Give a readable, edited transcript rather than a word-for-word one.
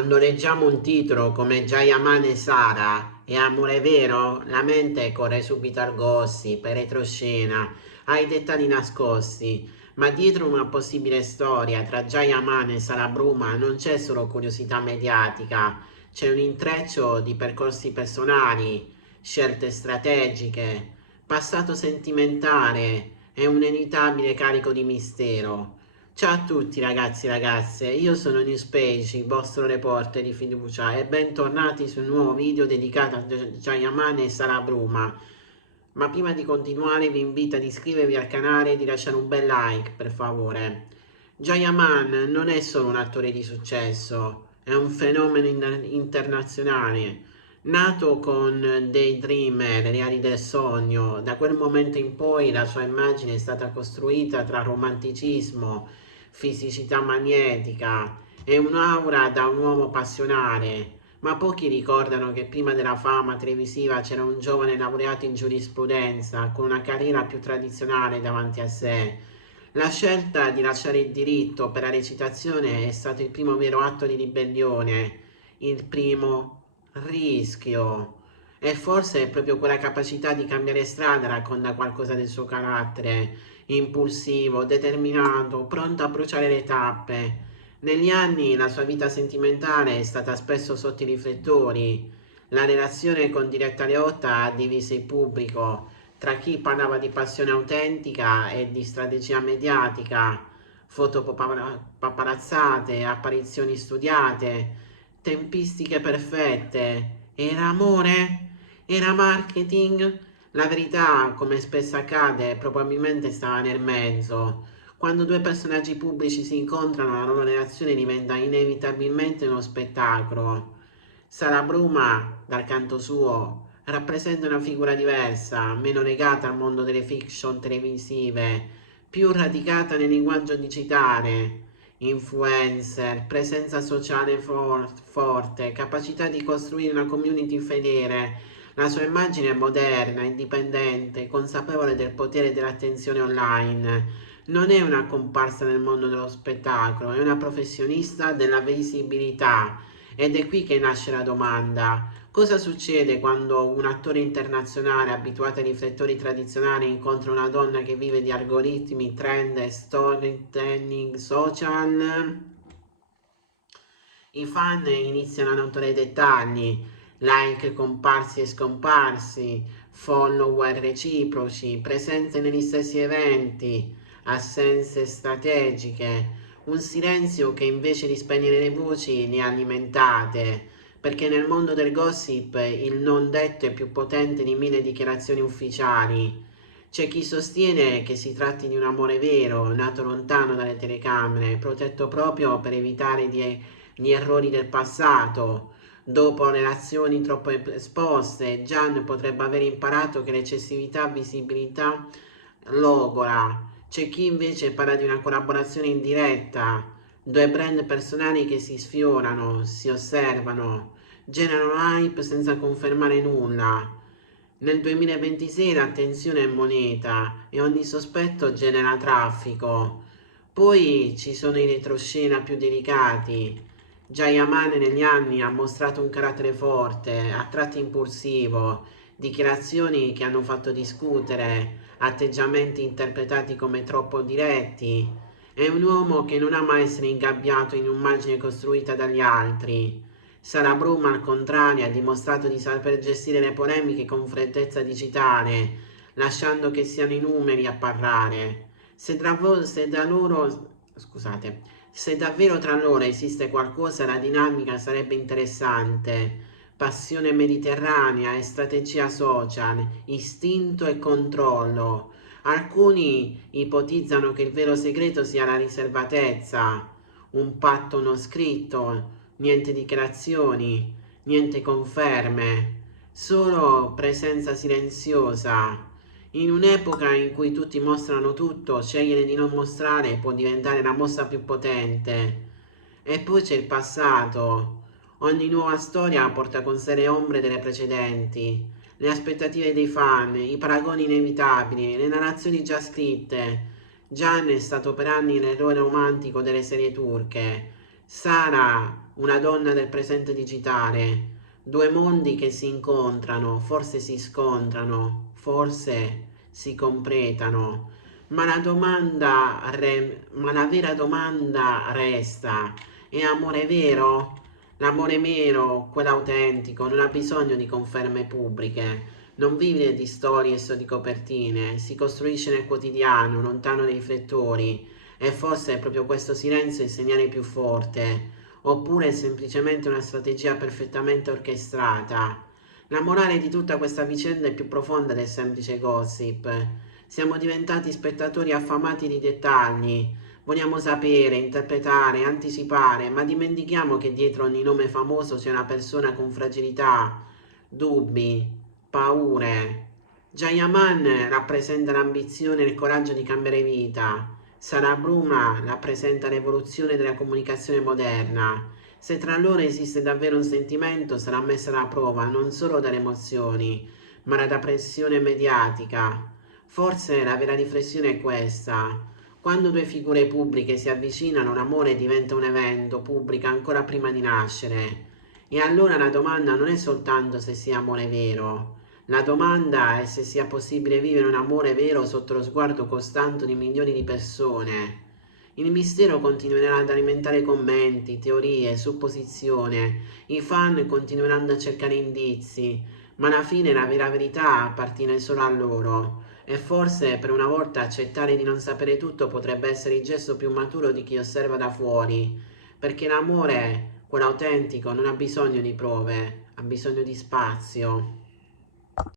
Quando leggiamo un titolo come Jayamane e Sara e Amore vero, la mente corre subito al gossip, per retroscena, ai dettagli nascosti. Ma dietro una possibile storia tra Jayamane e Sara Bruma non c'è solo curiosità mediatica, c'è un intreccio di percorsi personali, scelte strategiche, passato sentimentale e un inevitabile carico di mistero. Ciao a tutti ragazzi e ragazze, io sono Newspage, il vostro reporter di fiducia e bentornati su un nuovo video dedicato a Jayamane e Sara Bruma. Ma prima di continuare vi invito ad iscrivervi al canale e di lasciare un bel like per favore. Jayaman non è solo un attore di successo, è un fenomeno internazionale. Nato con Daydreamer, Reali del Sogno, da quel momento in poi la sua immagine è stata costruita tra romanticismo, fisicità magnetica e un'aura da un uomo passionale. Ma pochi ricordano che prima della fama televisiva c'era un giovane laureato in giurisprudenza con una carriera più tradizionale davanti a sé. La scelta di lasciare il diritto per la recitazione è stato il primo vero atto di ribellione, il primo rischio. E forse è proprio quella capacità di cambiare strada racconta qualcosa del suo carattere, impulsivo, determinato, pronto a bruciare le tappe. Negli anni la sua vita sentimentale è stata spesso sotto i riflettori. La relazione con Diletta Leotta ha diviso il pubblico tra chi parlava di passione autentica e di strategia mediatica, foto paparazzate, apparizioni studiate, tempistiche perfette. Era amore? Era marketing? La verità, come spesso accade, probabilmente stava nel mezzo. Quando due personaggi pubblici si incontrano, la loro relazione diventa inevitabilmente uno spettacolo. Sara Bruma, dal canto suo, rappresenta una figura diversa, meno legata al mondo delle fiction televisive, più radicata nel linguaggio digitale, influencer, presenza sociale forte, capacità di costruire una community fedele. La sua immagine è moderna, indipendente, consapevole del potere dell'attenzione online. Non è una comparsa nel mondo dello spettacolo, è una professionista della visibilità. Ed è qui che nasce la domanda: cosa succede quando un attore internazionale abituato ai riflettori tradizionali incontra una donna che vive di algoritmi, trend e storytelling social? I fan iniziano a notare dettagli, like comparsi e scomparsi, follower reciproci, presenze negli stessi eventi, assenze strategiche, un silenzio che invece di spegnere le voci ne ha alimentate, perché nel mondo del gossip il non detto è più potente di mille dichiarazioni ufficiali. C'è chi sostiene che si tratti di un amore vero, nato lontano dalle telecamere, protetto proprio per evitare gli errori del passato. Dopo relazioni troppo esposte, Gian potrebbe aver imparato che l'eccessività visibilità logora. C'è chi invece parla di una collaborazione indiretta, due brand personali che si sfiorano, si osservano, generano hype senza confermare nulla. Nel 2026 l'attenzione è moneta e ogni sospetto genera traffico. Poi ci sono i retroscena più delicati. Jayamane negli anni ha mostrato un carattere forte, a tratti impulsivo, dichiarazioni che hanno fatto discutere, atteggiamenti interpretati come troppo diretti. È un uomo che non ama essere ingabbiato in un'immagine costruita dagli altri. Sara Bruma, al contrario, ha dimostrato di saper gestire le polemiche con freddezza digitale, lasciando che siano i numeri a parlare. Se davvero tra loro esiste qualcosa, la dinamica sarebbe interessante. Passione mediterranea e strategia social, istinto e controllo. Alcuni ipotizzano che il vero segreto sia la riservatezza, un patto non scritto, niente dichiarazioni, niente conferme, solo presenza silenziosa. In un'epoca in cui tutti mostrano tutto, scegliere di non mostrare può diventare la mossa più potente. E poi c'è il passato. Ogni nuova storia porta con sé le ombre delle precedenti, le aspettative dei fan, i paragoni inevitabili, le narrazioni già scritte. Gian è stato per anni l'eroe romantico delle serie turche. Sara una donna del presente digitale, due mondi che si incontrano, forse si scontrano, forse si completano, ma ma la vera domanda resta: è amore vero? L'amore vero, quello autentico, non ha bisogno di conferme pubbliche, non vive di storie o di copertine, si costruisce nel quotidiano, lontano dai riflettori, e forse è proprio questo silenzio il segnale più forte, oppure è semplicemente una strategia perfettamente orchestrata. La morale di tutta questa vicenda è più profonda del semplice gossip. Siamo diventati spettatori affamati di dettagli. Vogliamo sapere, interpretare, anticipare, ma dimentichiamo che dietro ogni nome famoso c'è una persona con fragilità, dubbi, paure. Jayaman rappresenta l'ambizione e il coraggio di cambiare vita. Sara Bruma rappresenta l'evoluzione della comunicazione moderna. Se tra loro esiste davvero un sentimento, sarà messa alla prova non solo dalle emozioni, ma dalla pressione mediatica. Forse la vera riflessione è questa: quando due figure pubbliche si avvicinano, l'amore diventa un evento pubblico ancora prima di nascere. E allora la domanda non è soltanto se sia amore vero, la domanda è se sia possibile vivere un amore vero sotto lo sguardo costante di milioni di persone. Il mistero continuerà ad alimentare commenti, teorie, supposizioni, i fan continueranno a cercare indizi, ma alla fine la vera verità appartiene solo a loro. E forse per una volta accettare di non sapere tutto potrebbe essere il gesto più maturo di chi osserva da fuori, perché l'amore, quello autentico, non ha bisogno di prove, ha bisogno di spazio.